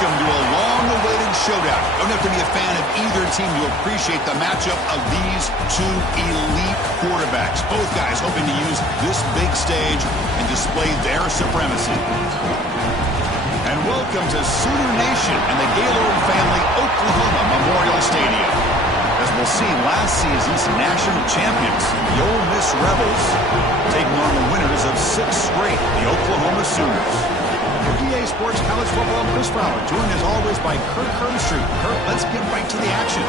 Welcome to a long-awaited showdown. You don't have to be a fan of either team to appreciate the matchup of these two elite quarterbacks. Both guys hoping to use this big stage and display their supremacy. And welcome to Sooner Nation and the Gaylord Family Oklahoma Memorial Stadium. As we'll see, last season's national champions, the Ole Miss Rebels, taking on the winners of 6 straight, the Oklahoma Sooners. For EA Sports College Football, Chris Fowler, joined as always by Kirk Herbstreit. Kirk, let's get right to the action.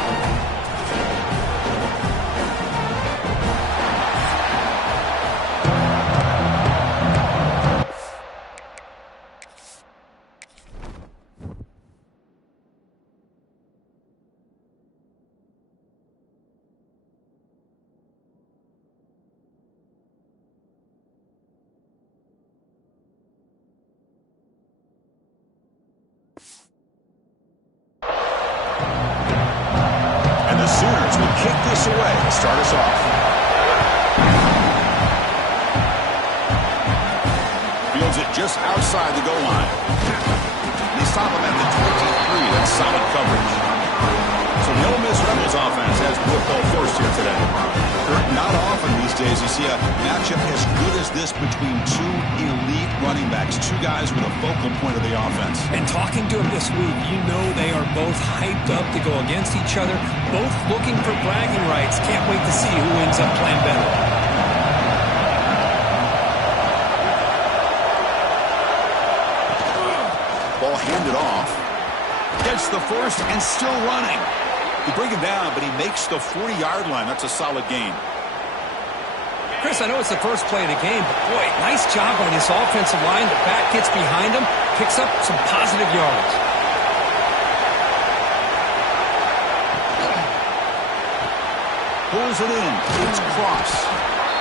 Sooners will kick this away to start us off. Fields it just outside the goal line. They stop him at the 23. That's solid coverage. So the Ole Miss Rebels offense has football first here today. Not often these days you see a matchup as good as this between two elite running backs, two guys with a focal point of the offense. And talking to them this week, you know they are both hyped up to go against each other, both looking for bragging rights. Can't wait to see who ends up playing better. Ball handed off. Gets the first and still running. You bring him down, but he makes the 40-yard line. That's a solid gain. Chris, I know it's the first play of the game, but boy, nice job on this offensive line. The back gets behind him, picks up some positive yards. Pulls it in. It's Cross.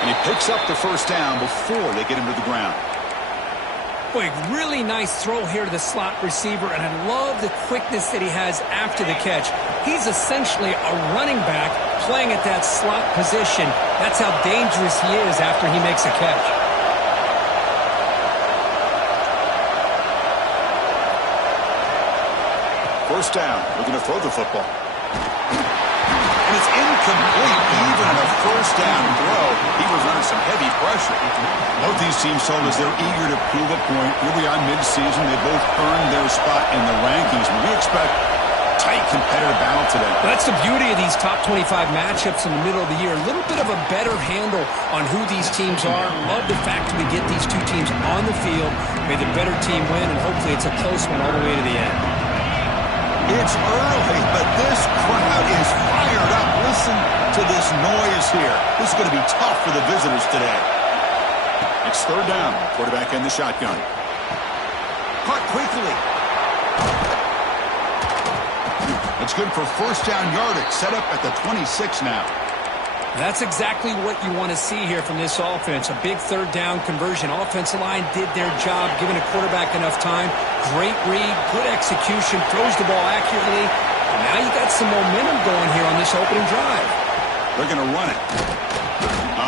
And he picks up the first down before they get him to the ground. Boy, really nice throw here to the slot receiver, and I love the quickness that he has after the catch. He's essentially a running back playing at that slot position. That's how dangerous he is after he makes a catch. First down, looking to throw the football. And it's incomplete. Even on a first down throw, he was under some heavy pressure. Both these teams told us they're eager to prove a point. Here we are mid-season. They both earned their spot in the rankings. But we expect tight competitive battle today. That's the beauty of these top 25 matchups in the middle of the year. A little bit of a better handle on who these teams are. Love the fact that we get these two teams on the field. May the better team win, and hopefully it's a close one all the way to the end. It's early, but this crowd is fired up. Listen to this noise here. This is going to be tough for the visitors today. It's third down. Quarterback in the shotgun. Caught quickly. It's good for first down yardage. Set up at the 26 now. That's exactly what you want to see here from this offense. A big third down conversion. Offensive line did their job, giving a quarterback enough time. Great read, good execution, throws the ball accurately. And now you got some momentum going here on this opening drive. They're going to run it.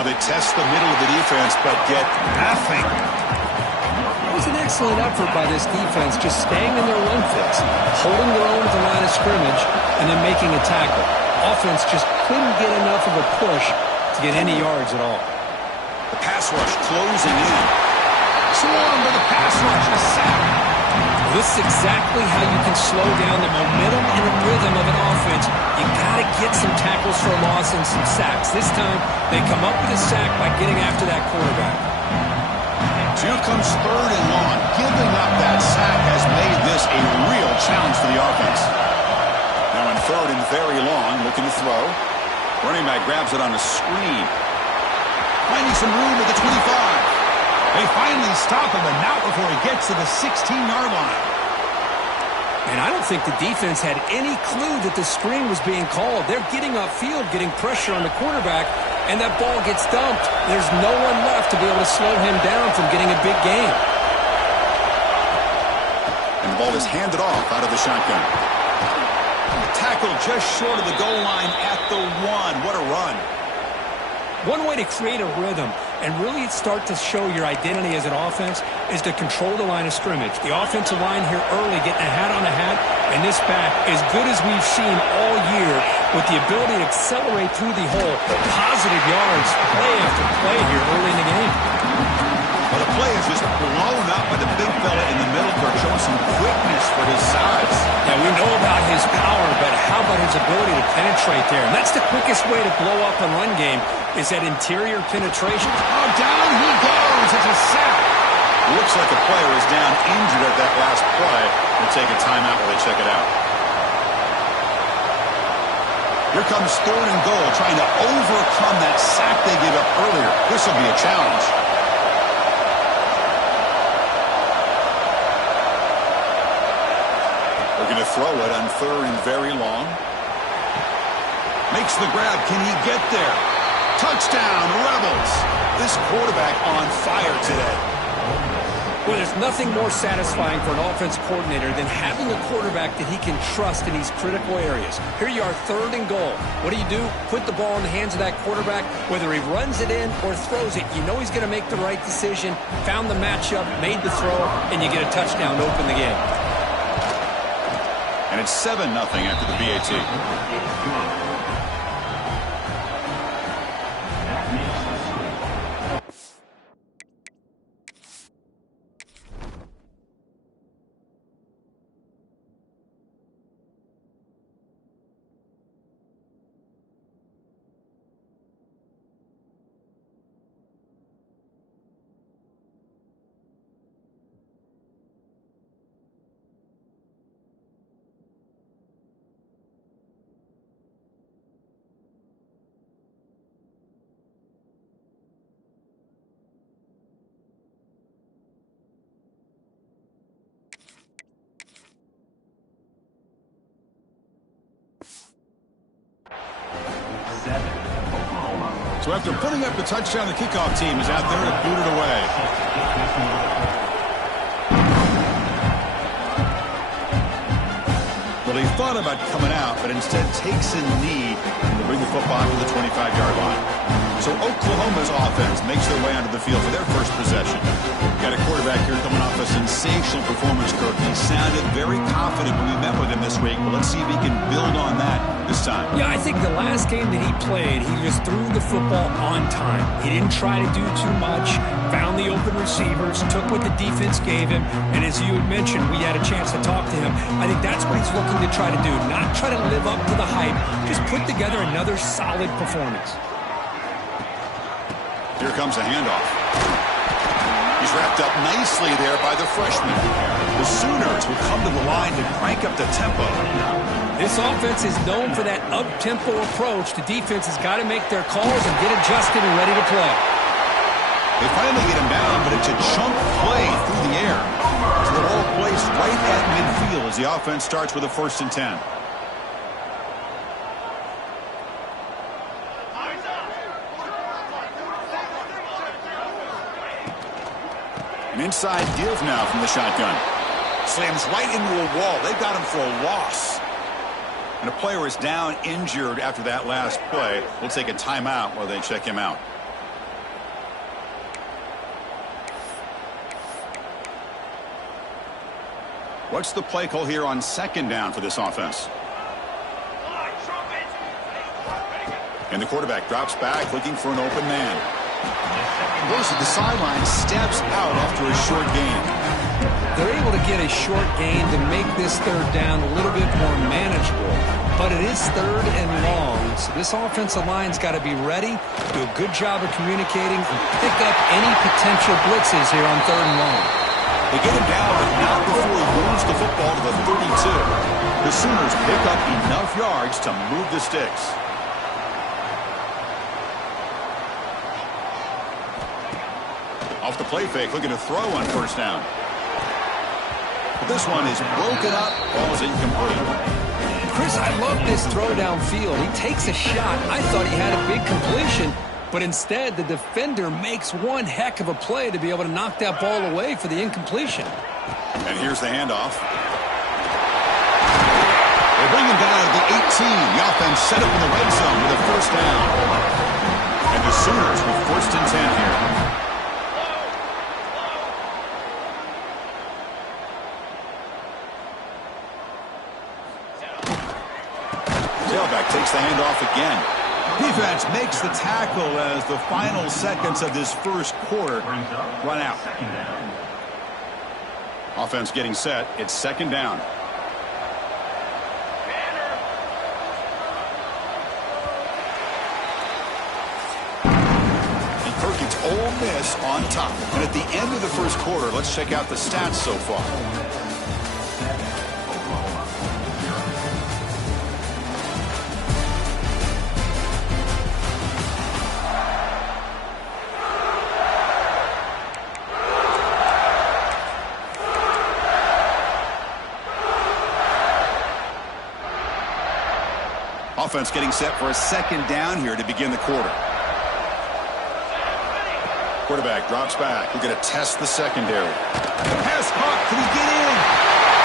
They test the middle of the defense, but get nothing. It was an excellent effort by this defense, just staying in their run fits, holding their own at the line of scrimmage, and then making a tackle. Offense just couldn't get enough of a push to get any yards at all. The pass rush closing in. Swarm to the pass rush, a sack. This is exactly how you can slow down the momentum and the rhythm of an offense. You got to get some tackles for a loss and some sacks. This time, they come up with a sack by getting after that quarterback. So here comes third and long. Giving up that sack has made this a real challenge for the offense. Now in third and very long, looking to throw. Running back grabs it on a screen. Finding some room at the 25. They finally stop him, and not before he gets to the 16-yard line. And I don't think the defense had any clue that the screen was being called. They're getting upfield, getting pressure on the quarterback, and that ball gets dumped. There's no one left to be able to slow him down from getting a big gain. And the ball is handed off out of the shotgun. Tackle just short of the goal line at the 1. What a run. One way to create a rhythm and really start to show your identity as an offense is to control the line of scrimmage. The offensive line here early getting a hat on a hat, and this back as good as we've seen all year with the ability to accelerate through the hole. Positive yards, play after play here early in the game. Well, the play is just blown up by the big fella in the middle, Kirk, showing some quickness for his size. Yeah, we know about his power, but how about his ability to penetrate there? And that's the quickest way to blow up a run game is that interior penetration. Oh, down he goes. It's a sack. Looks like a player is down injured at that last play. We'll take a timeout while they check it out. Here comes third and goal, trying to overcome that sack they gave up earlier. This will be a challenge. They're going to throw it on third and very long. Makes the grab. Can he get there? Touchdown, Rebels. This quarterback on fire today. Well, there's nothing more satisfying for an offense coordinator than having a quarterback that he can trust in these critical areas. Here you are, third and goal. What do? Put the ball in the hands of that quarterback. Whether he runs it in or throws it, you know he's going to make the right decision. Found the matchup, made the throw, and you get a touchdown to open the game. And it's 7-0 after the BAT. So after putting up the touchdown, the kickoff team is out there to boot it away. Well, he thought about coming out, but instead takes a knee to bring the football to the 25-yard line. So Oklahoma's offense makes their way onto the field for their first possession. Got a quarterback here coming off a sensational performance, Kirk. He sounded very confident when we met with him this week. Well, let's see if he can build on that this time. Yeah, I think the last game that he played, he just threw the football on time. He didn't try to do too much, found the open receivers, took what the defense gave him, and as you had mentioned, we had a chance to talk to him. I think that's what he's looking to try to do, not try to live up to the hype, just put together another solid performance. Here comes a handoff. He's wrapped up nicely there by the freshman. The Sooners will come to the line to crank up the tempo. This offense is known for that up-tempo approach. The defense has got to make their calls and get adjusted and ready to play. They finally get him down, but it's a chunk play through the air. So the ball placed right at midfield as the offense starts with a 1st and 10. An inside give now from the shotgun. Slams right into a wall. They've got him for a loss. And a player is down injured after that last play. We'll take a timeout while they check him out. What's the play call here on 2nd down for this offense? And the quarterback drops back looking for an open man. Goes to the sideline, steps out after a short gain. They're able to get a short gain to make this 3rd down a little bit more manageable. But it is 3rd and long, so this offensive line's got to be ready, do a good job of communicating, and pick up any potential blitzes here on 3rd and long. They get him down, but not before he moves the football to the 32. The Sooners pick up enough yards to move the sticks. Off the play fake, looking to throw on 1st down. But this one is broken up. Ball is incomplete. Chris, I love this throw downfield. He takes a shot. I thought he had a big completion, but instead the defender makes one heck of a play to be able to knock that ball away for the incompletion. And here's the handoff. They bring him down at the 18. The offense set up in the red zone with a 1st down. And the Sooners with 1st and 10 here. quarterback takes the handoff again. Defense makes the tackle as the final seconds of this first quarter run out. Offense getting set. It's second down. And Kirk, it's Ole Miss on top. And at the end of the first quarter, let's check out the stats so far. Offense getting set for a second down here to begin the quarter. Quarterback drops back. We're going to test the secondary. Pass caught. Can he get in?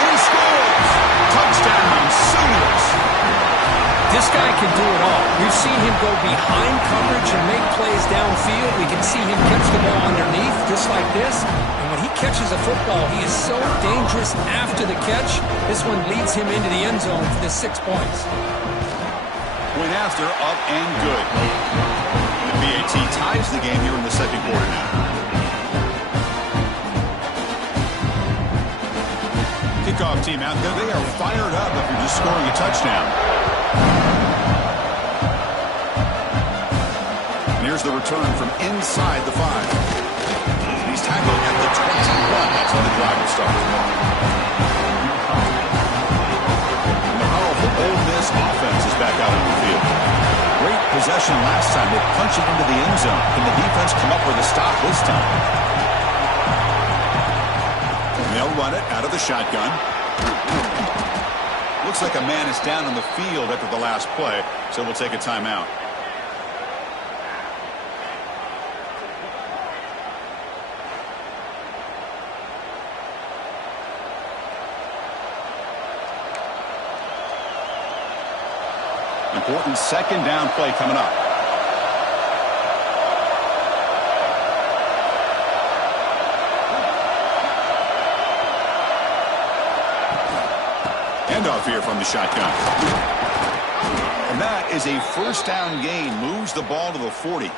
And he scores! Touchdown, Sooners! This guy can do it all. We've seen him go behind coverage and make plays downfield. We can see him catch the ball underneath, just like this. And when he catches a football, he is so dangerous after the catch. This one leads him into the end zone for the 6 points. Point after, up and good. The BAT ties the game here in the second quarter now. Kickoff team out there. They are fired up after just scoring a touchdown. And here's the return from inside the 5. He's tackled at the 21. That's when the drive will start. Ole Miss offense is back out on the field. Great possession last time. They punch it into the end zone. Can the defense come up with a stop this time? And they'll run it out of the shotgun. Looks like a man is down on the field after the last play, so we'll take a timeout. Important second down play coming up. Handoff here from the shotgun. And that is a first down gain. Moves the ball to the 40.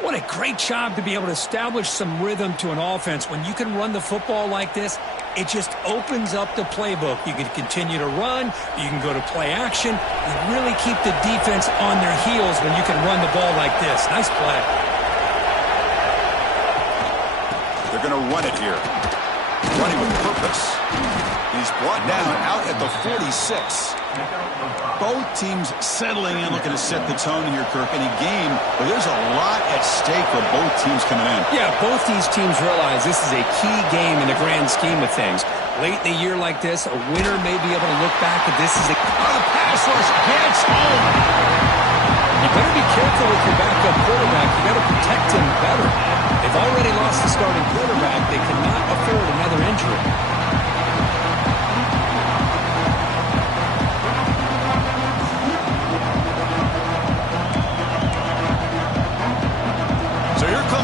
What a great job to be able to establish some rhythm to an offense. When you can run the football like this, it just opens up the playbook. You can continue to run. You can go to play action. You really keep the defense on their heels when you can run the ball like this. Nice play. They're going to run it here. Running with purpose. He's brought down out at the 46. Both teams settling in, looking to set the tone here, Kirk, in a game where there's a lot at stake for both teams coming in. Yeah, both these teams realize this is a key game in the grand scheme of things. Late in the year like this, a winner may be able to look back at this as a... Oh, the pass rush gets home. You better be careful with your backup quarterback. You got to protect him better. They've already lost the starting quarterback. They cannot afford another injury.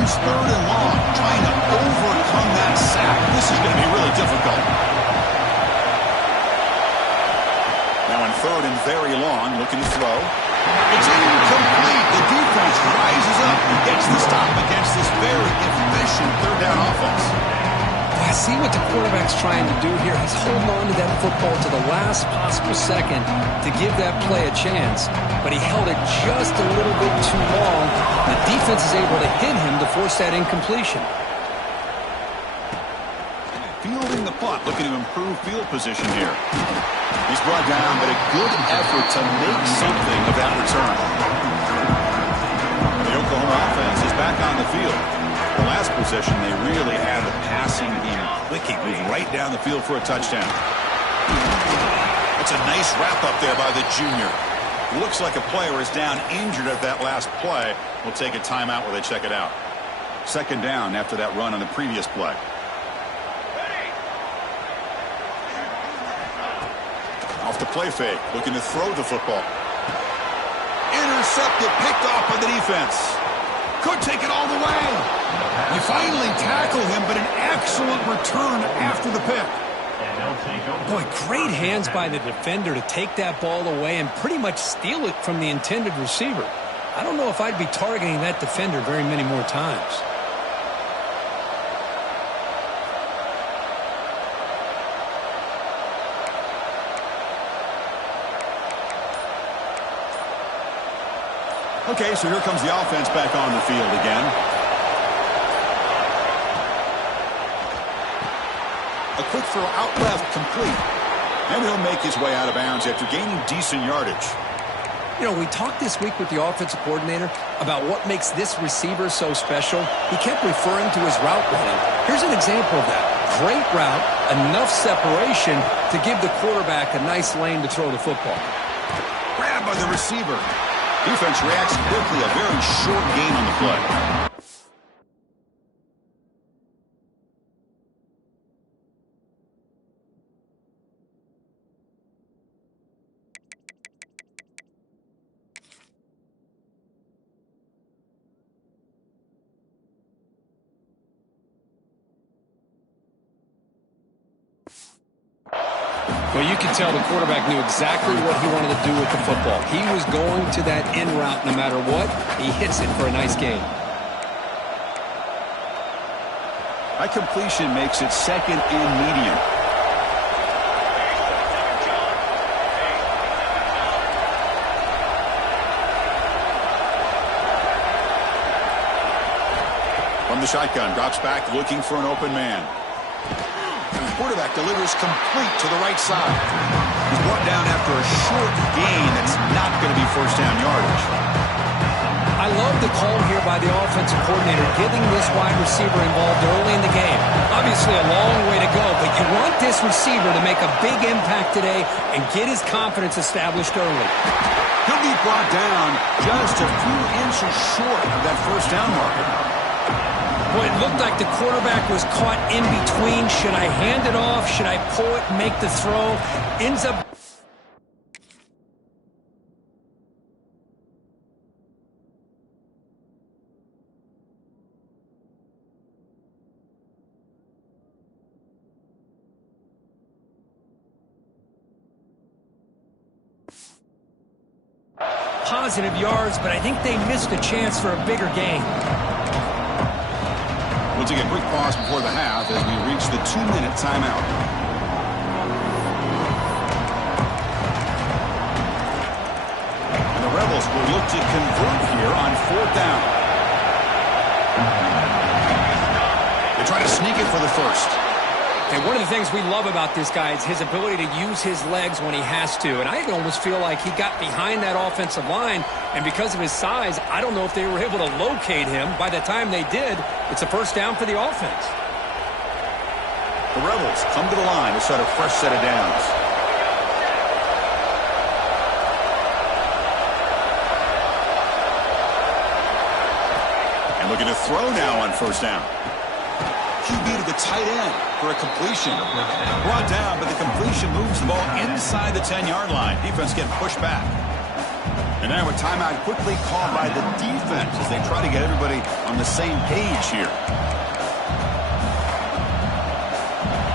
Third and long, trying to overcome that sack. This is going to be really difficult. Now in third and very long, looking to throw. It's incomplete. The defense rises up and gets the stop against this very efficient third down offense. I see what the quarterback's trying to do here. He's holding on to that football to the last possible second to give that play a chance. But he held it just a little bit too long. The defense is able to hit him to force that incompletion. Fielding the punt, looking to improve field position here. He's brought down, but a good effort to make something of that return. The Oklahoma offense is back on the field. The last possession, they really had the passing game clicking. Moved right down the field for a touchdown. It's a nice wrap-up there by the junior. Looks like a player is down injured at that last play. We'll take a timeout where they check it out. Second down after that run on the previous play. Off the play fake, looking to throw the football. Intercepted, picked off by the defense. Could take it all the way. You finally tackle him, but an excellent return after the pick. Boy, great hands by the defender to take that ball away and pretty much steal it from the intended receiver. I don't know if I'd be targeting that defender very many more times. Okay, so here comes the offense back on the field again. A quick throw out left, complete. And he'll make his way out of bounds after gaining decent yardage. You know, we talked this week with the offensive coordinator about what makes this receiver so special. He kept referring to his route running. Here's an example of that. Great route, enough separation to give the quarterback a nice lane to throw the football. Grabbed by the receiver. Defense reacts quickly, a very short gain on the play. Well, you can tell the quarterback knew exactly what he wanted to do with the football. He was going to that in route no matter what. He hits it for a nice gain. That completion makes it second and medium. From the shotgun, drops back looking for an open man. Quarterback delivers complete to the right side. He's brought down after a short gain that's not going to be first down yardage. I love the call here by the offensive coordinator, getting this wide receiver involved early in the game. Obviously a long way to go, but you want this receiver to make a big impact today and get his confidence established early. He'll be brought down just a few inches short of that first down marker. Well, it looked like the quarterback was caught in between. Should I hand it off? Should I pull it and make the throw? Ends up... Positive yards, but I think they missed a chance for a bigger gain. We'll take a quick pause before the half as we reach the 2-minute timeout. And the Rebels will look to convert here on fourth down. They try to sneak it for the first. And one of the things we love about this guy is his ability to use his legs when he has to. And I almost feel like he got behind that offensive line, and because of his size, I don't know if they were able to locate him. By the time they did, it's a first down for the offense. The Rebels come to the line to set a fresh set of downs. And looking to throw now on first down. QB to the tight end for a completion. Brought down, but the completion moves the ball inside the 10-yard line. Defense getting pushed back. And now a timeout quickly called by the defense as they try to get everybody on the same page here.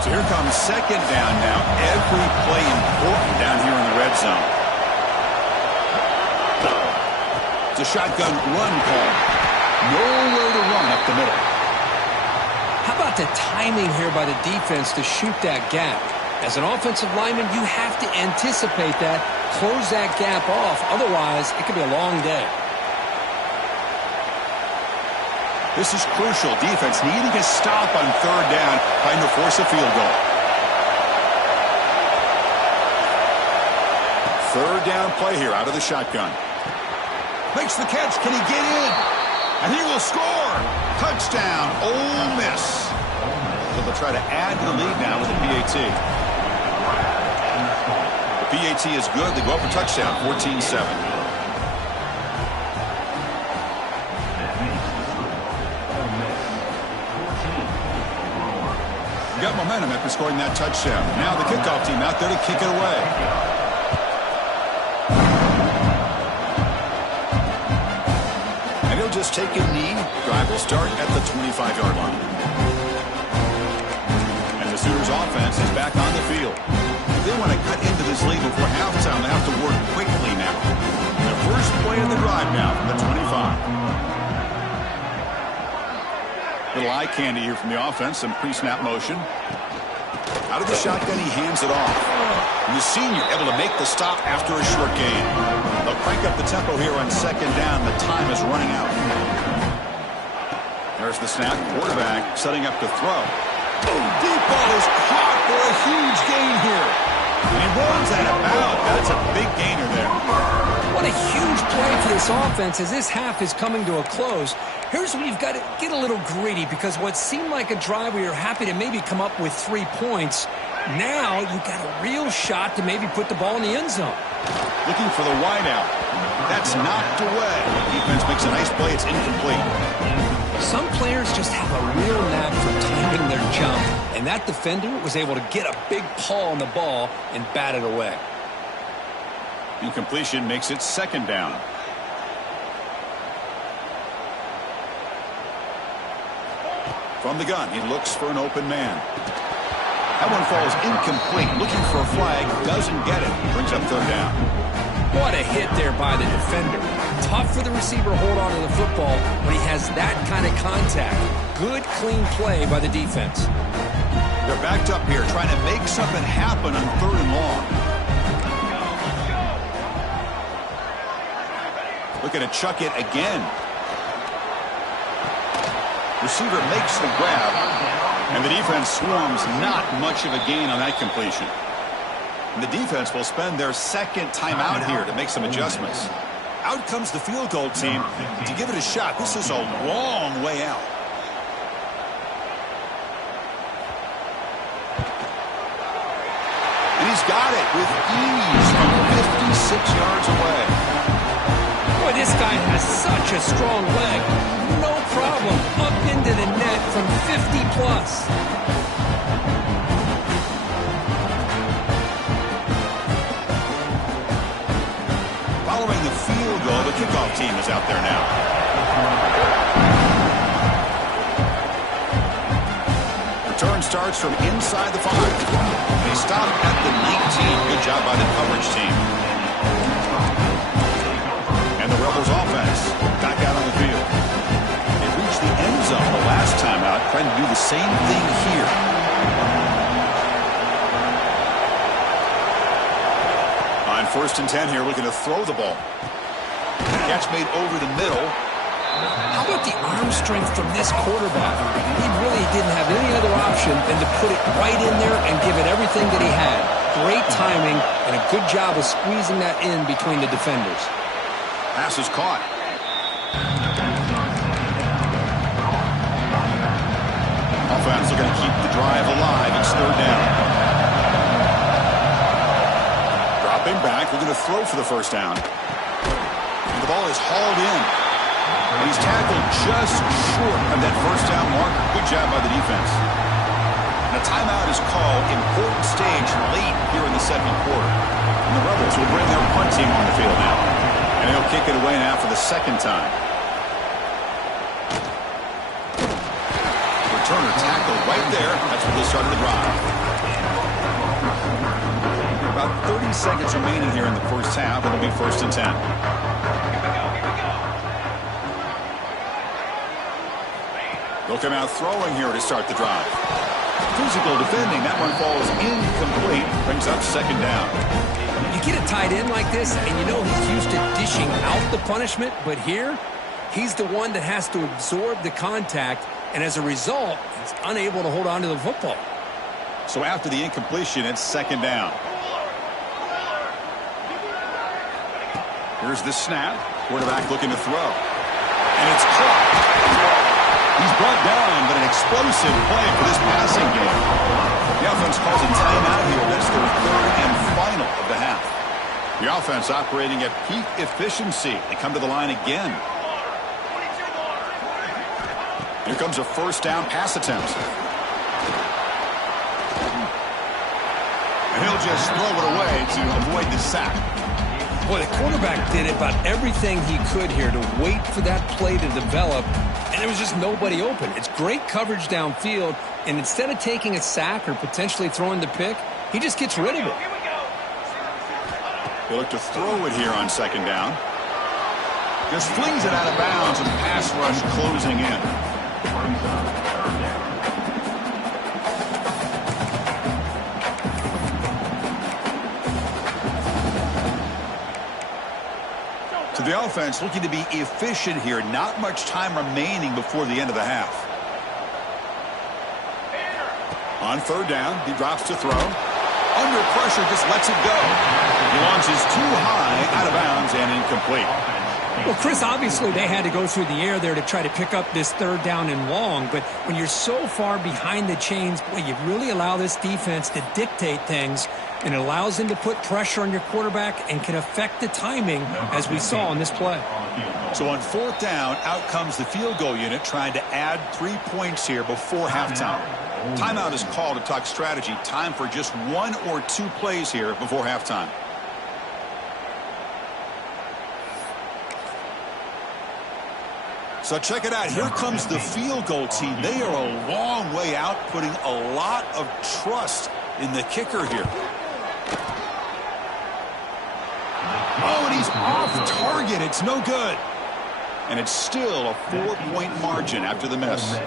So here comes second down now. Every play important down here in the red zone. It's a shotgun run call. Nowhere to run up the middle. How about the timing here by the defense to shoot that gap? As an offensive lineman, you have to anticipate that, close that gap off. Otherwise, it could be a long day. This is crucial. Defense needing a stop on third down, trying to force a field goal. Third down play here out of the shotgun. Makes the catch. Can he get in? And he will score. Touchdown, Ole Miss. So they'll try to add to the lead now with the PAT. The PAT is good. They go up a touchdown, 14-7. Got momentum after scoring that touchdown. Now the kickoff team out there to kick it away. Just take a knee. Drive will start at the 25-yard line. And the Sooners offense is back on the field. If they want to cut into this lead before halftime, they have to work quickly now. The first play of the drive now from the 25. Little eye candy here from the offense. Some pre-snap motion. Out of the shotgun, he hands it off. And the senior able to make the stop after a short gain. They'll crank up the tempo here on second down. The time is running out. There's the snap. Quarterback setting up to throw. Oh, deep ball is caught for a huge gain here. And he runs out of bounds. That's a big gainer there. What a huge play for this offense as this half is coming to a close. Here's where you've got to get a little greedy, because what seemed like a drive where you're happy to maybe come up with 3 points, now you've got a real shot to maybe put the ball in the end zone. Looking for the wideout. That's knocked away. Defense makes a nice play. It's incomplete. Some players just have a real knack for timing their jump, and that defender was able to get a big paw on the ball and bat it away. Incompletion makes it second down. From the gun, he looks for an open man. That one falls incomplete. Looking for a flag, doesn't get it. Brings up third down. What a hit there by the defender. Tough for the receiver to hold on to the football when he has that kind of contact. Good, clean play by the defense. They're backed up here, trying to make something happen on third and long. Looking to chuck it again. Receiver makes the grab, and the defense swarms. Not much of a gain on that completion. And the defense will spend their second timeout here to make some adjustments. Out comes the field goal team to give it a shot. This is a long way out. And he's got it with ease from 56 yards away. Boy, this guy has such a strong leg. No problem. Up into the net from 50 plus. Following the field goal, the kickoff team is out there now. Return starts from inside the 5. They stop at the 19. Good job by the coverage team. And the Rebels offense back out on the field. They reached the end zone the last time out, trying to do the same thing here. On 1st and 10 here, looking to throw the ball. Catch made over the middle. How about the arm strength from this quarterback? He really didn't have any other option than to put it right in there and give it everything that he had. Great timing and a good job of squeezing that in between the defenders. Pass is caught. Offense looking to keep the drive alive. It's third down. Dropping back, looking to throw for the first down. And the ball is hauled in. And he's tackled just short of that first down marker. Good job by the defense. And a timeout is called. Important stage late here in the second quarter. And the Rebels will bring their punt team on the field now. And they'll kick it away now for the second time. Returner tackled right there. That's where they started the drive. About 30 seconds remaining here in the first half. It'll be 1st and 10. They'll come out throwing here to start the drive. Physical defending. That one falls incomplete. Brings up second down. You get a tight end like this, and you know he's used to dishing out the punishment, but here, he's the one that has to absorb the contact, and as a result, he's unable to hold on to the football. So after the incompletion, it's second down. Here's the snap. Quarterback looking to throw. And it's caught. He's brought down, but an explosive play for this passing game. The offense calls a timeout here. That's their third and final of the half. The offense operating at peak efficiency. They come to the line again. Here comes a first down pass attempt. And he'll just throw it away to avoid the sack. Boy, the quarterback did about everything he could here to wait for that play to develop, and there was just nobody open. It's great coverage downfield, and instead of taking a sack or potentially throwing the pick, he just gets rid of it. They look to throw it here on second down. Just flings it out of bounds, and the pass rush closing in. So the offense looking to be efficient here. Not much time remaining before the end of the half. On third down, he drops to throw. Under pressure, just lets it go. He launches too high, out of bounds, and incomplete. Well, Chris, obviously they had to go through the air there to try to pick up this third down and long, but when you're so far behind the chains, boy, you really allow this defense to dictate things, and it allows them to put pressure on your quarterback and can affect the timing, as we saw on this play. So on fourth down, out comes the field goal unit trying to add 3 points here before halftime. Timeout is called to talk strategy. Time for just 1 or 2 plays here before halftime. So check it out. Here comes the field goal team. They are a long way out, putting a lot of trust in the kicker here. Oh, and he's off target. It's no good. And it's still a 4-point margin after the miss.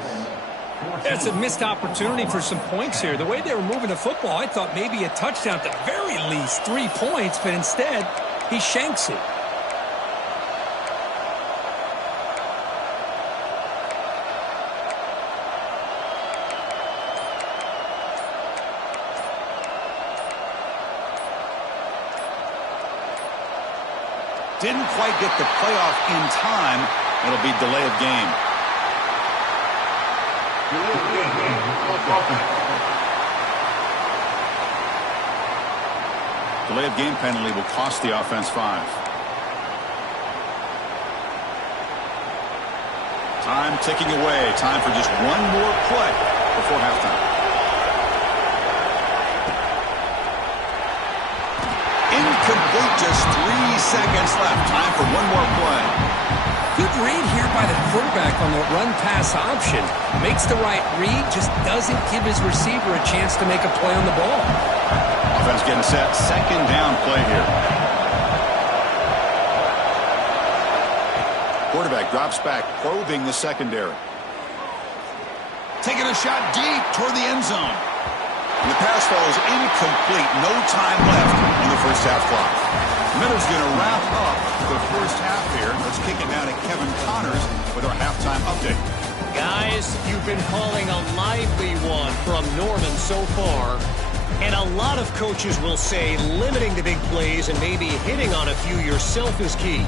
That's a missed opportunity for some points here. The way they were moving the football, I thought maybe a touchdown at the very least, 3 points, but instead he shanks it. Didn't quite get the playoff in time. It'll be delay of game. Delay of game penalty will cost the offense 5. Time ticking away. Time for just 1 more play before halftime. Incomplete, just 3 seconds left. Time for 1 more play. Good read here by the quarterback on the run-pass option. Makes the right read, just doesn't give his receiver a chance to make a play on the ball. Offense getting set. Second down play here. Quarterback drops back, probing the secondary. Taking a shot deep toward the end zone. And the pass falls incomplete. No time left in the first half clock. Miller's going to wrap up the first half here. Let's kick it down to Kevin Connors with our halftime update. Guys, you've been calling a lively one from Norman so far. And a lot of coaches will say limiting the big plays and maybe hitting on a few yourself is key.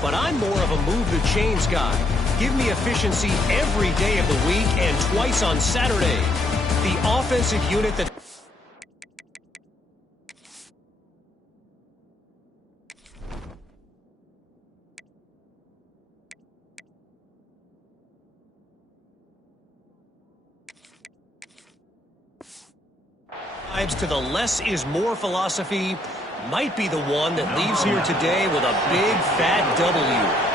But I'm more of a move the chains guy. Give me efficiency every day of the week and twice on Saturday. The offensive unit that to the less is more philosophy might be the one that leaves here today with a big fat W.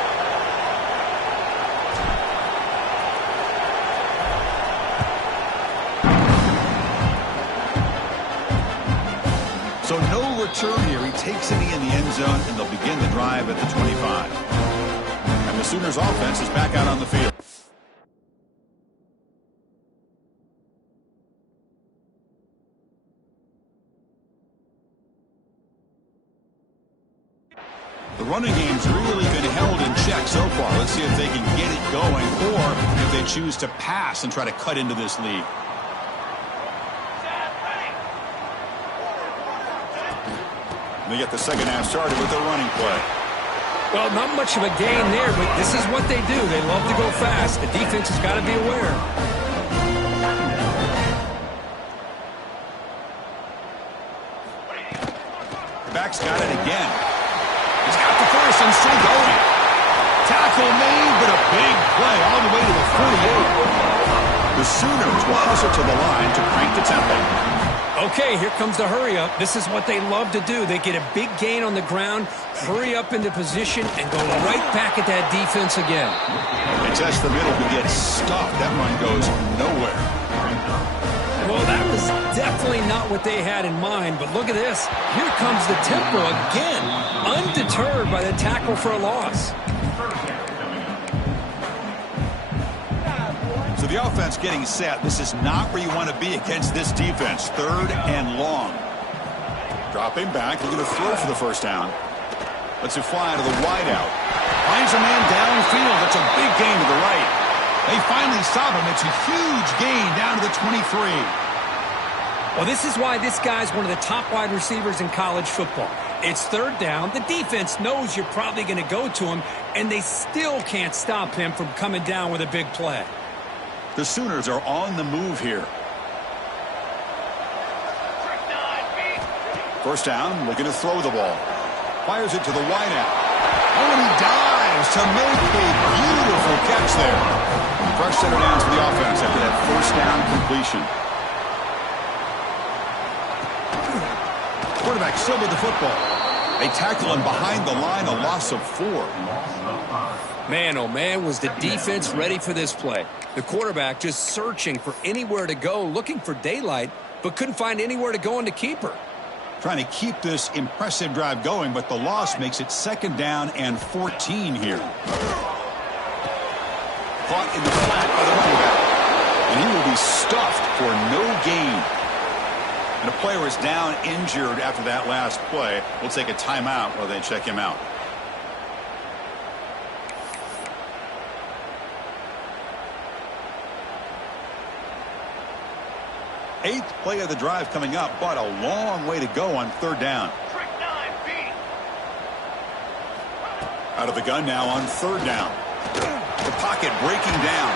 So no return here. He takes it in the end zone, and they'll begin the drive at the 25. And the Sooners offense is back out on the field. The running game's really been held in check so far. Let's see if they can get it going, or if they choose to pass and try to cut into this lead. They get the second half started with their running play. Well, not much of a gain there, but this is what they do. They love to go fast. The defense has got to be aware. The back's got it again. He's got the first and still going. Tackle made, but a big play all the way to the 48. The Sooners will hustle to the line to crank the tempo. Okay, here comes the hurry up. This is what they love to do. They get a big gain on the ground, hurry up into position, and go right back at that defense again. They test the middle, but gets stuffed. That run goes nowhere. Well, that was definitely not what they had in mind, but look at this. Here comes the tempo again, undeterred by the tackle for a loss. So the offense getting set. This is not where you want to be against this defense. 3rd and long. Dropping back, looking to throw for the first down. Lets it fly to the wideout. Finds a man downfield. That's a big gain to the right. They finally stop him. It's a huge gain down to the 23. Well, this is why this guy's one of the top wide receivers in college football. It's 3rd down. The defense knows you're probably going to go to him, and they still can't stop him from coming down with a big play. The Sooners are on the move here. First down, looking to throw the ball. Fires it to the wideout. Oh, and he dives to make a beautiful catch there. Fresh center down to the offense after that first down completion. Quarterback still with the football. They tackle him behind the line, a loss of 4. Man, oh man, was the defense ready for this play. The quarterback just searching for anywhere to go, looking for daylight, but couldn't find anywhere to go into keeper. Trying to keep this impressive drive going, but the loss makes it 2nd down and 14 here. Caught in the flat by the running back. And he will be stuffed for no gain. And a player is down injured after that last play. We'll take a timeout while they check him out. Eighth play of the drive coming up, but a long way to go on 3rd down. Out of the gun now on 3rd down. The pocket breaking down.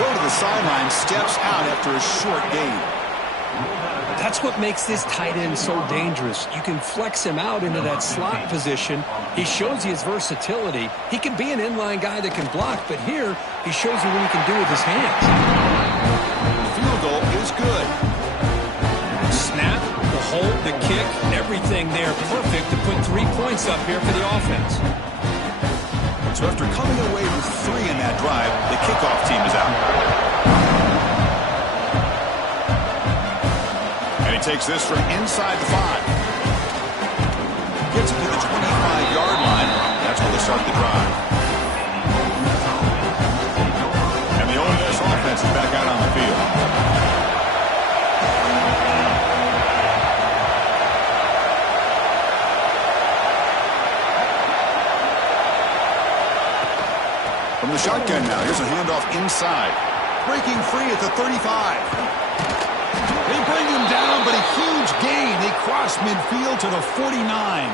Go to the sideline, steps out after a short gain. That's what makes this tight end so dangerous. You can flex him out into that slot position. He shows you his versatility. He can be an inline guy that can block, but here he shows you what he can do with his hands. The field goal is good. Snap, the hold, the kick, everything there perfect to put 3 points up here for the offense. So after coming away with 3 in that drive, the kickoff team is out. And he takes this from inside the 5. Gets it to the 25-yard line. That's where they start the drive. And the Ole Miss offense is back out on the field. From the shotgun now, here's a handoff inside. Breaking free at the 35. They bring him down, but a huge gain. They cross midfield to the 49.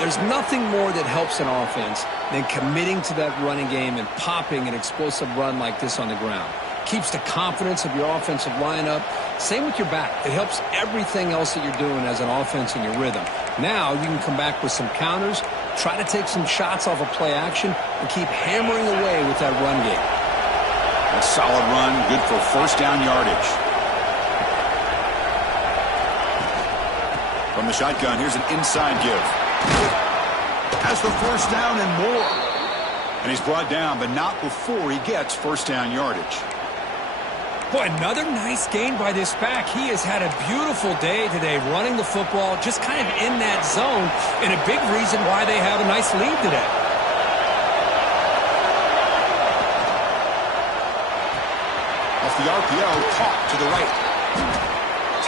There's nothing more that helps an offense than committing to that running game and popping an explosive run like this on the ground. Keeps the confidence of your offensive lineup. Same with your back. It helps everything else that you're doing as an offense in your rhythm. Now you can come back with some counters, try to take some shots off of play action, and keep hammering away with that run game. A solid run, good for first down yardage. From the shotgun, here's an inside give. Has the first down and more. And he's brought down, but not before he gets first down yardage. Boy, another nice gain by this back. He has had a beautiful day today running the football, just kind of in that zone, and a big reason why they have a nice lead today. Off the RPO, caught to the right.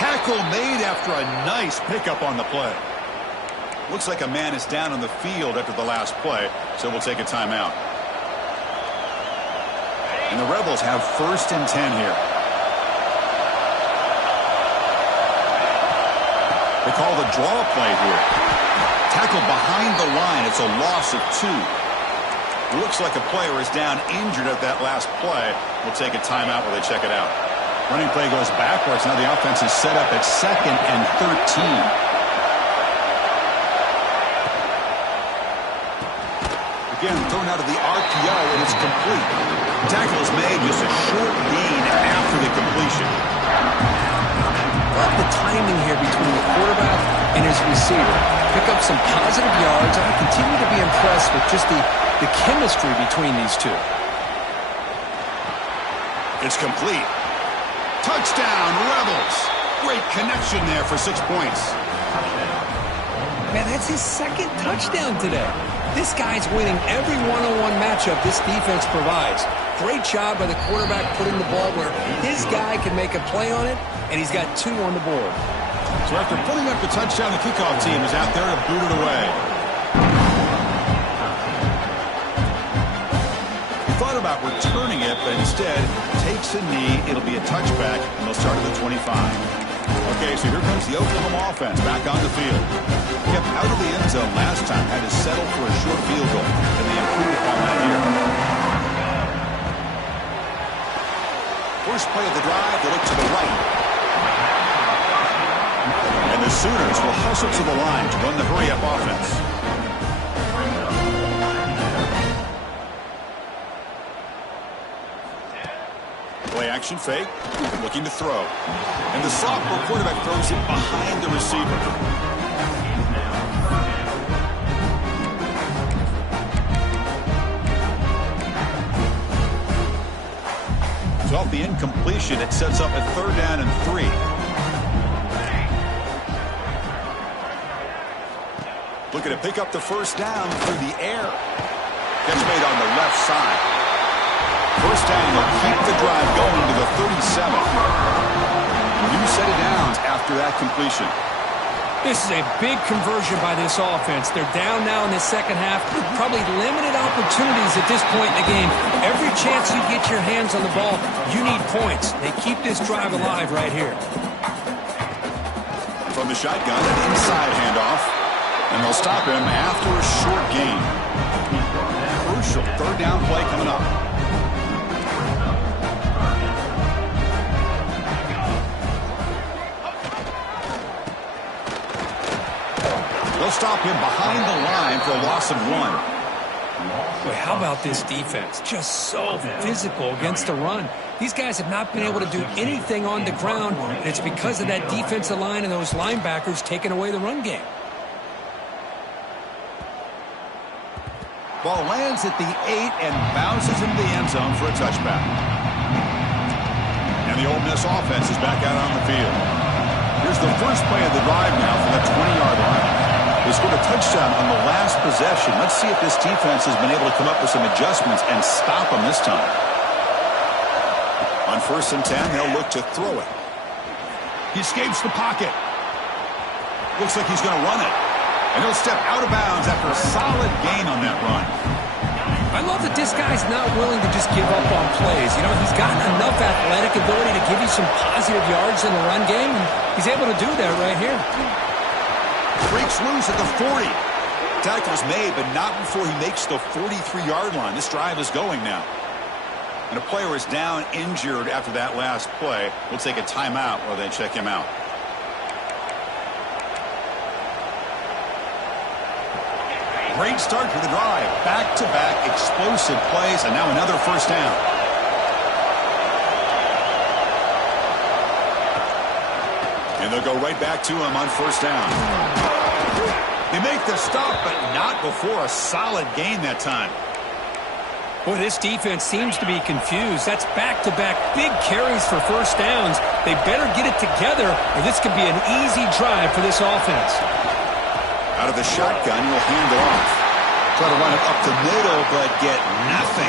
Tackle made after a nice pickup on the play. Looks like a man is down on the field after the last play, so we'll take a timeout. And the Rebels have first and 10 here. They call the draw play here. Tackle behind the line. It's a loss of 2. Looks like a player is down injured at that last play. We'll take a timeout while they check it out. Running play goes backwards. Now the offense is set up at 2nd and 13. Again, thrown out of the RPO, and it's complete. Tackle is made, just a short gain after the completion. love the timing here between the quarterback and his receiver. Pick up some positive yards, and I continue to be impressed with just the chemistry between these two. It's complete. Touchdown, Rebels. Great connection there for 6 points. Man, that's his second touchdown today. This guy's winning every one-on-one matchup this defense provides. Great job by the quarterback putting the ball where his guy can make a play on it, and he's got 2 on the board. So after putting up the touchdown, the kickoff team is out there to boot it away. He thought about returning it, but instead takes a knee. It'll be a touchback, and they'll start at the 25. Okay, so here comes the Oklahoma offense back on the field. Kept out of the end zone last time, had to settle for a short field goal, and they improved upon that here. First play of the drive, they look to the right. And the Sooners will hustle to the line to run the hurry-up offense. Play action fake, looking to throw. And the sophomore quarterback throws it behind the receiver. So off the incompletion, it sets up a 3rd down and 3. Looking to pick up the first down through the air. Catch made on the left side. First down, they'll keep the drive going to the 37. New set of downs after that completion. This is a big conversion by this offense. They're down now in the second half. Probably limited opportunities at this point in the game. Every chance you get your hands on the ball, you need points. They keep this drive alive right here. From the shotgun, an inside handoff. And they'll stop him after a short gain. Crucial 3rd down play coming up. They'll stop him behind the line for a loss of 1. Boy, how about this defense? Just so physical against the run. These guys have not been able to do anything on the ground, and it's because of that defensive line and those linebackers taking away the run game. Ball lands at the 8 and bounces into the end zone for a touchback. And the Ole Miss offense is back out on the field. Here's the first play of the drive now from the 20-yard line. They scored a touchdown on the last possession. Let's see if this defense has been able to come up with some adjustments and stop them this time. On 1st and 10, they'll look to throw it. He escapes the pocket. Looks like he's going to run it. And he'll step out of bounds after a solid gain on that run. I love that this guy's not willing to just give up on plays. You know, he's got enough athletic ability to give you some positive yards in the run game, and he's able to do that right here. Breaks loose at the 40. Tackle's made, but not before he makes the 43-yard line. This drive is going now. And a player is down injured after that last play. We'll take a timeout while they check him out. Great start for the drive. Back-to-back explosive plays, and now another first down. And they'll go right back to him on 1st down. They make the stop, but not before a solid gain that time. Boy, this defense seems to be confused. That's back-to-back big carries for first downs. They better get it together, or this could be an easy drive for this offense. Out of the shotgun, he'll hand it off. Try to run it up the middle, but get nothing.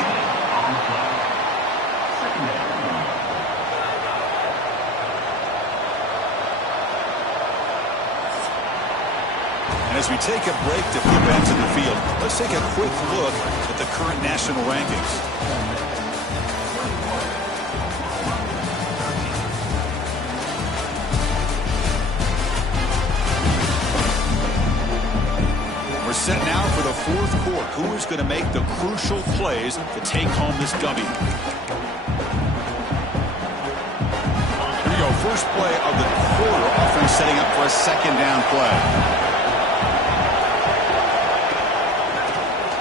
And as we take a break to flip into the field, let's take a quick look at the current national rankings. We're set now for the 4th quarter. Who is going to make the crucial plays to take home this W? Here we go. First play of the quarter. Offense setting up for a 2nd down play.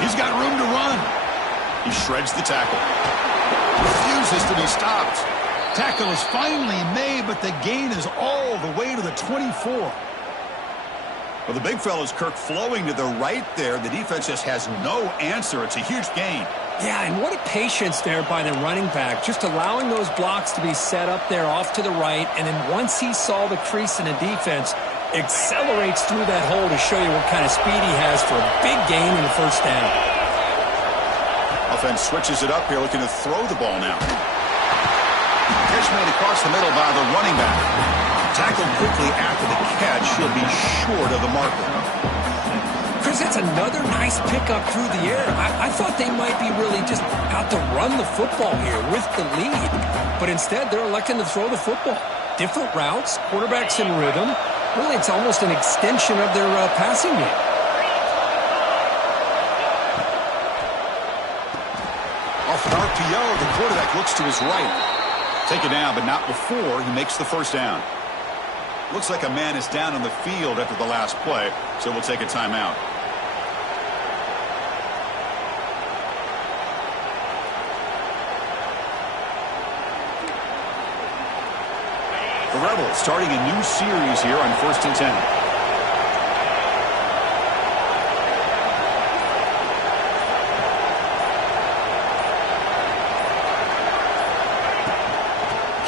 He's got room to run. He shreds the tackle. Refuses to be stopped. Tackle is finally made, but the gain is all the way to the 24. Well, the big fella's Kirk flowing to the right there. The defense just has no answer. It's a huge gain. Yeah, and what a patience there by the running back, just allowing those blocks to be set up there off to the right, and then once he saw the crease in the defense, accelerates through that hole to show you what kind of speed he has for a big gain in the first down. Offense switches it up here, looking to throw the ball now. Catch made across the middle by the running back. Tackled quickly after the catch. He'll be short of the marker. Chris, that's another nice pickup through the air. I thought they might be really just out to run the football here with the lead. But instead, they're electing to throw the football. Different routes, quarterbacks in rhythm. Really, it's almost an extension of their passing game. Off an RPO, the quarterback looks to his right. Take it down, but not before he makes the first down. Looks like a man is down on the field after the last play, so we'll take a timeout. The Rebels starting a new series here on 1st and 10.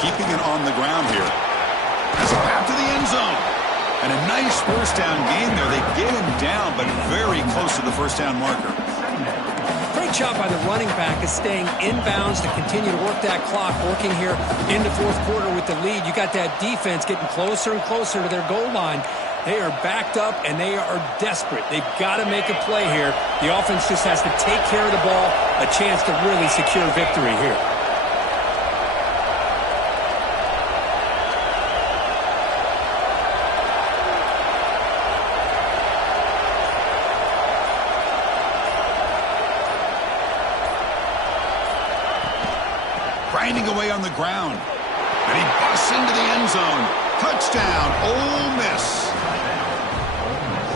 Keeping it on the ground here. Has a path to the end zone. And a nice first down gain there. They get him down, but very close to the first down marker. Great job by the running back is staying inbounds to continue to work that clock, working here in the fourth quarter with the lead. You got that defense getting closer and closer to their goal line. They are backed up, and they are desperate. They've got to make a play here. The offense just has to take care of the ball, a chance to really secure victory here. Grinding away on the ground. And he busts into the end zone. Touchdown, Ole Miss.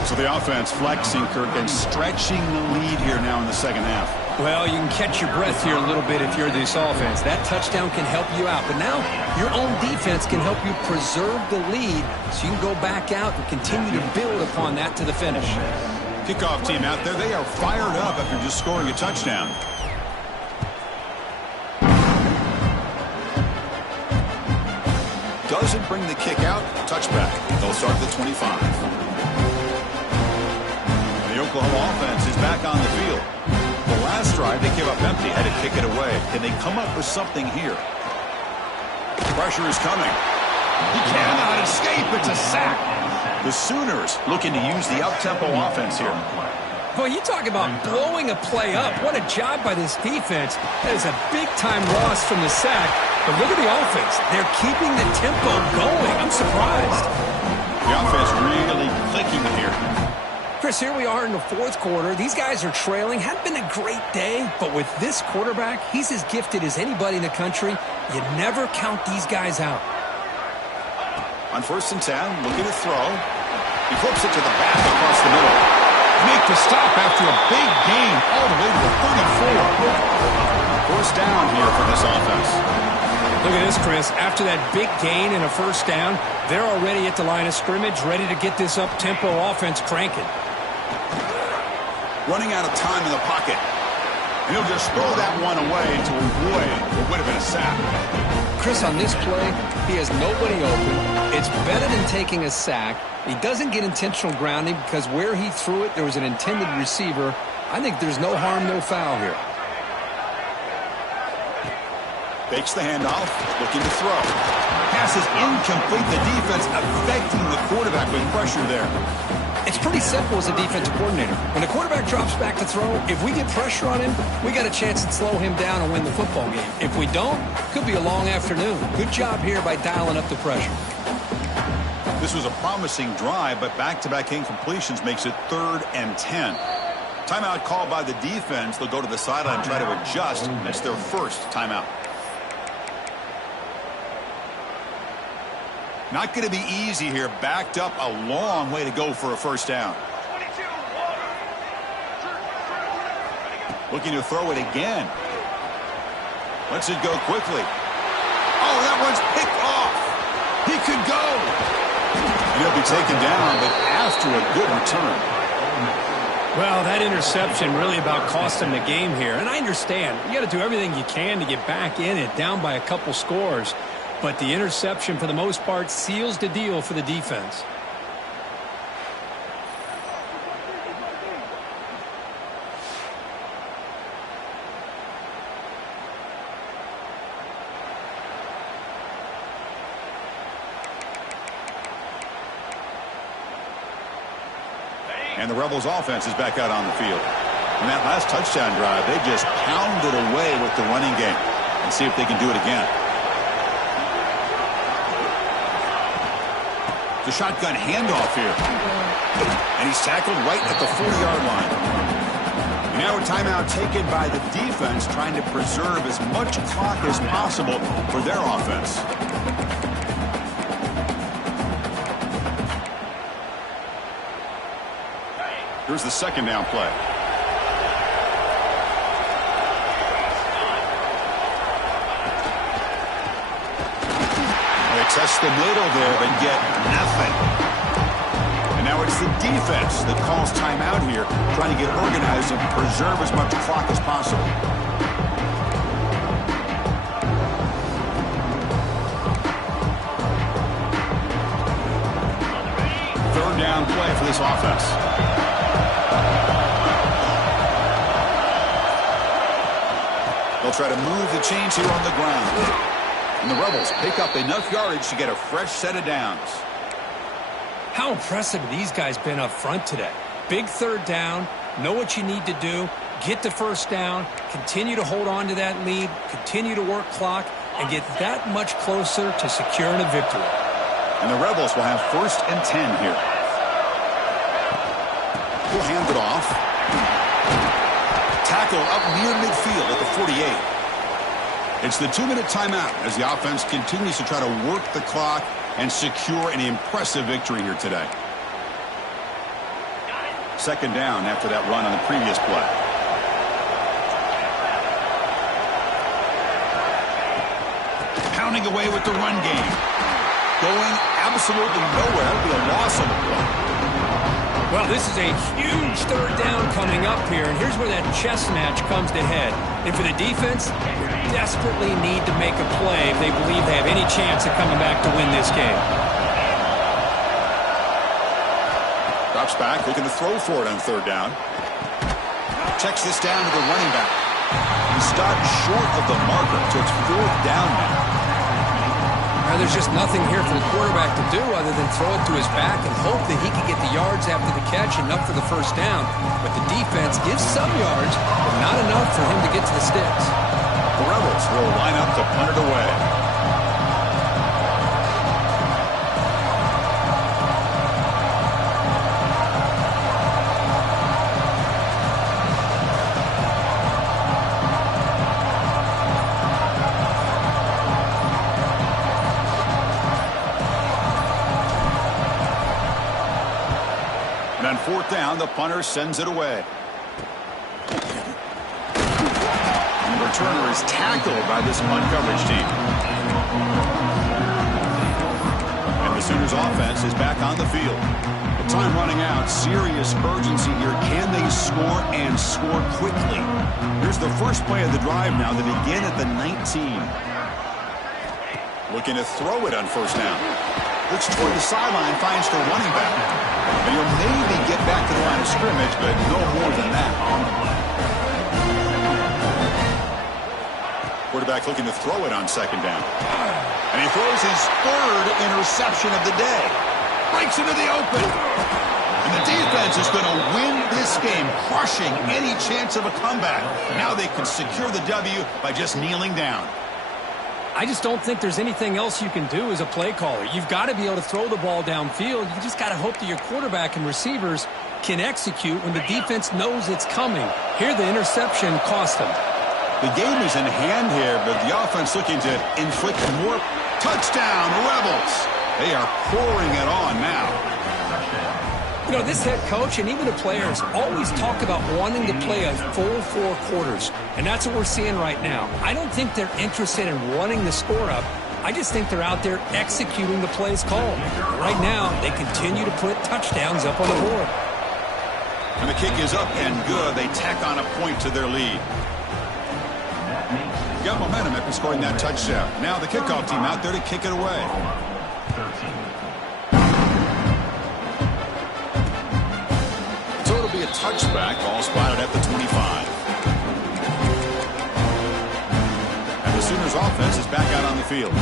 So the offense flexing, Kirk, and stretching the lead here now in the second half. Well, you can catch your breath here a little bit if you're this offense. That touchdown can help you out. But now your own defense can help you preserve the lead so you can go back out and continue to build upon that to the finish. Kickoff team out there. They are fired up after just scoring a touchdown. Doesn't bring the kick out. Touchback. They'll start at the 25. The Oklahoma offense is back on the field. The last drive, they came up empty, had to kick it away. Can they come up with something here? Pressure is coming. He cannot escape. It's a sack. The Sooners looking to use the up-tempo offense here. Boy, you talk about blowing a play up. What a job by this defense. That is a big-time loss from the sack. But look at the offense. They're keeping the tempo going. I'm surprised. The offense really clicking here. Chris, here we are in the fourth quarter. These guys are trailing. Hadn't been a great day, but with this quarterback, he's as gifted as anybody in the country. You never count these guys out. On 1st and 10, looking to throw. He flips it to the back across the middle. Make the stop after a big gain all the way to the 34. First down here for this offense. Look at this, Chris. After that big gain and a first down, they're already at the line of scrimmage, ready to get this up-tempo offense cranking. Running out of time in the pocket. And he'll just throw that one away to avoid what would have been a sack. Chris, on this play, he has nobody open. It's better than taking a sack. He doesn't get intentional grounding because where he threw it, there was an intended receiver. I think there's no harm, no foul here. Fakes the handoff, looking to throw. Pass is incomplete. The defense affecting the quarterback with pressure there. It's pretty simple as a defensive coordinator. When the quarterback drops back to throw, if we get pressure on him, we got a chance to slow him down and win the football game. If we don't, could be a long afternoon. Good job here by dialing up the pressure. This was a promising drive, but back-to-back incompletions makes it 3rd and 10. Timeout called by the defense. They'll go to the sideline and try to adjust. It's their first timeout. Not going to be easy here. Backed up a long way to go for a first down. Looking to throw it again. Lets it go quickly. Oh, that one's picked off. He could go. And he'll be taken down, but after a good return. Well, that interception really about cost him the game here. And I understand. You got to do everything you can to get back in it, down by a couple scores. But the interception, for the most part, seals the deal for the defense. And the Rebels offense is back out on the field. In that last touchdown drive, they just pounded away with the running game. And see if they can do it again. The shotgun handoff here. And he's tackled right at the 40-yard line. Now a timeout taken by the defense, trying to preserve as much clock as possible for their offense. Here's the second down play. They test the middle there, but get nothing. And now it's the defense that calls timeout here, trying to get organized and preserve as much clock as possible. Third down play for this offense. They'll try to move the chains here on the ground. And the Rebels pick up enough yardage to get a fresh set of downs. How impressive have these guys been up front today? Big third down, know what you need to do, get the first down, continue to hold on to that lead, continue to work clock, and get that much closer to securing a victory. And the Rebels will have 1st and 10 here. We'll hand it off. Tackle up near midfield at the 48. It's the 2-minute timeout as the offense continues to try to work the clock and secure an impressive victory here today. Second down after that run on the previous play. Pounding away with the run game. Going absolutely nowhere. It'll be a loss on the play. Well, this is a huge third down coming up here, and here's where that chess match comes to head. And for the defense, they desperately need to make a play if they believe they have any chance of coming back to win this game. Drops back, looking to throw for it on third down. Checks this down to the running back. He stopped short of the marker, so it's 4th down now. There's just nothing here for the quarterback to do other than throw it to his back and hope that he can get the yards after the catch enough for the first down. But the defense gives some yards, but not enough for him to get to the sticks. The Rebels will line up to punt it away. And on 4th down, the punter sends it away. And the returner is tackled by this punt coverage team. And the Sooners offense is back on the field. With time running out, serious urgency here. Can they score and score quickly? Here's the first play of the drive now. They begin at the 19. Looking to throw it on first down. Looks toward the sideline, finds the running back. And he'll maybe get back to the line of scrimmage, but no more than that. Quarterback looking to throw it on second down. And he throws his 3rd interception of the day. Breaks into the open. And the defense is going to win this game, crushing any chance of a comeback. Now they can secure the W by just kneeling down. I just don't think there's anything else you can do as a play caller. You've got to be able to throw the ball downfield. You just got to hope that your quarterback and receivers can execute when the defense knows it's coming. Here, the interception cost them. The game is in hand here, but the offense looking to inflict more. Touchdown, Rebels. They are pouring it on now. You know, this head coach and even the players always talk about wanting to play a full 4 quarters, and that's what we're seeing right now. I don't think they're interested in running the score up. I just think they're out there executing the plays called. Right now, they continue to put touchdowns up on the board. And the kick is up and good. They tack on a point to their lead. Got momentum after scoring that touchdown. Now the kickoff team out there to kick it away. So it'll be a touchback, all spotted at the 25. And the Sooners offense is back out on the field.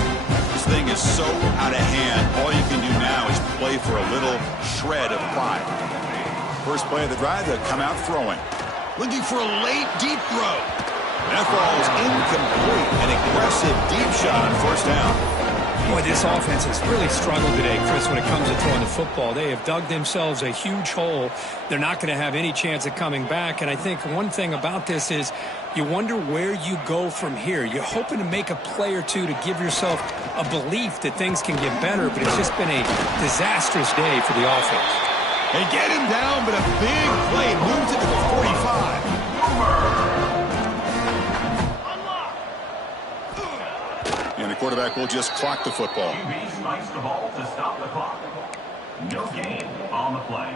This thing is so out of hand. All you can do now is play for a little shred of pride. First play of the drive, they'll come out throwing. Looking for a late deep throw. That ball is incomplete. An aggressive deep shot on first down. Boy, this offense has really struggled today, Chris, when it comes to throwing the football. They have dug themselves a huge hole. They're not going to have any chance of coming back. And I think one thing about this is you wonder where you go from here. You're hoping to make a play or two to give yourself a belief that things can get better, but it's just been a disastrous day for the offense. They get him down, but a big play moves it to the 45. And the quarterback will just clock the football. QB spikes the ball to stop the clock. No gain on the play.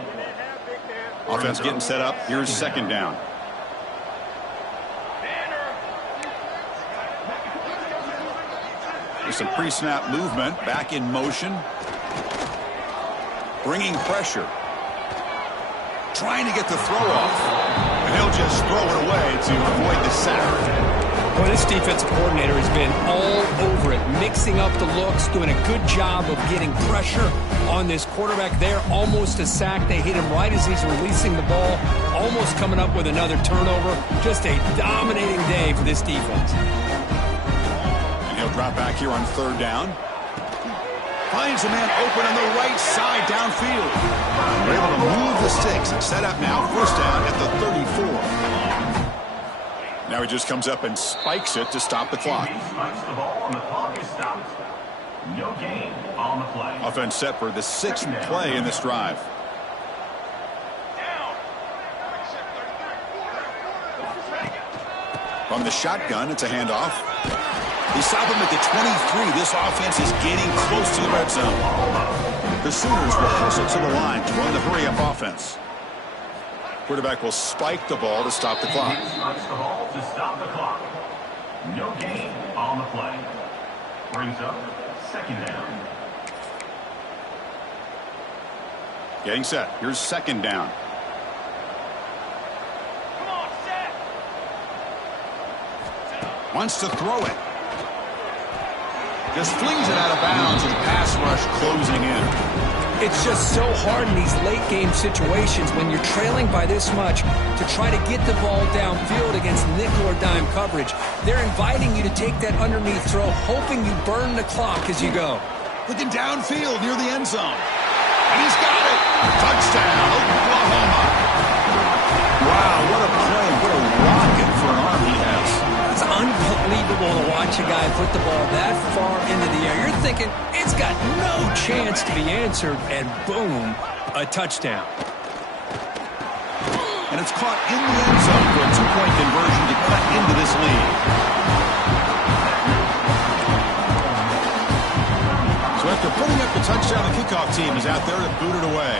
Offense getting set up. Here's second down. There's some pre-snap movement. Back in motion. Bringing pressure. Trying to get the throw off. And he'll just throw it away to avoid the sack. Well, this defensive coordinator has been all over it, mixing up the looks, doing a good job of getting pressure on this quarterback there. Almost a sack. They hit him right as he's releasing the ball, almost coming up with another turnover. Just a dominating day for this defense. And he'll drop back here on third down. Finds a man open on the right side downfield. They're able to move the sticks and set up now first down at the 34. Now he just comes up and spikes it to stop the clock. Spikes the ball and the clock is stopped. No gain on the play. Offense set for the sixth play in this drive. From the shotgun, it's a handoff. They stop him at the 23. This offense is getting close to the red zone. The Sooners will hustle to the line to run the hurry-up offense. Quarterback will spike the ball to stop the clock. Spikes the ball to stop the clock. No gain on the play. Brings up second down. Getting set. Here's second down. Come on, set. Wants to throw it. Just flings it out of bounds with pass rush closing in. It's just so hard in these late-game situations when you're trailing by this much to try to get the ball downfield against nickel or dime coverage. They're inviting you to take that underneath throw, hoping you burn the clock as you go. Looking downfield near the end zone. And he's got it. Touchdown, Oklahoma. Wow, what a play. What a rocket for an arm he has. It's unbelievable to watch a guy put the ball that far into the air. You're thinking it's got no chance to be answered, and boom, a touchdown. And it's caught in the end zone for a two-point conversion to cut into this lead. So after putting up the touchdown, the kickoff team is out there to boot it away.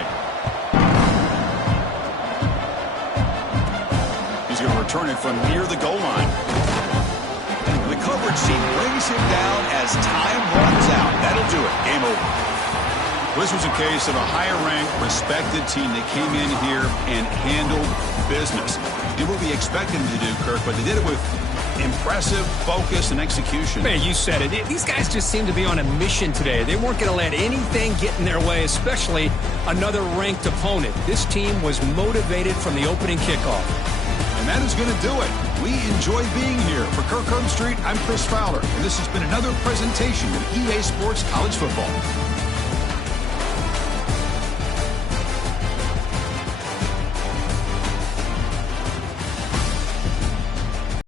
He's going to return it from near the goal line. The coverage team brings him down as time runs out. That'll do it. Game over. This was a case of a higher-ranked, respected team that came in here and handled business. Did what we expected them to do, Kirk, but they did it with impressive focus and execution. Man, you said it. These guys just seem to be on a mission today. They weren't going to let anything get in their way, especially another ranked opponent. This team was motivated from the opening kickoff. And that is going to do it. We enjoy being here. For Kirk Street, I'm Chris Fowler, and this has been another presentation of EA Sports College Football.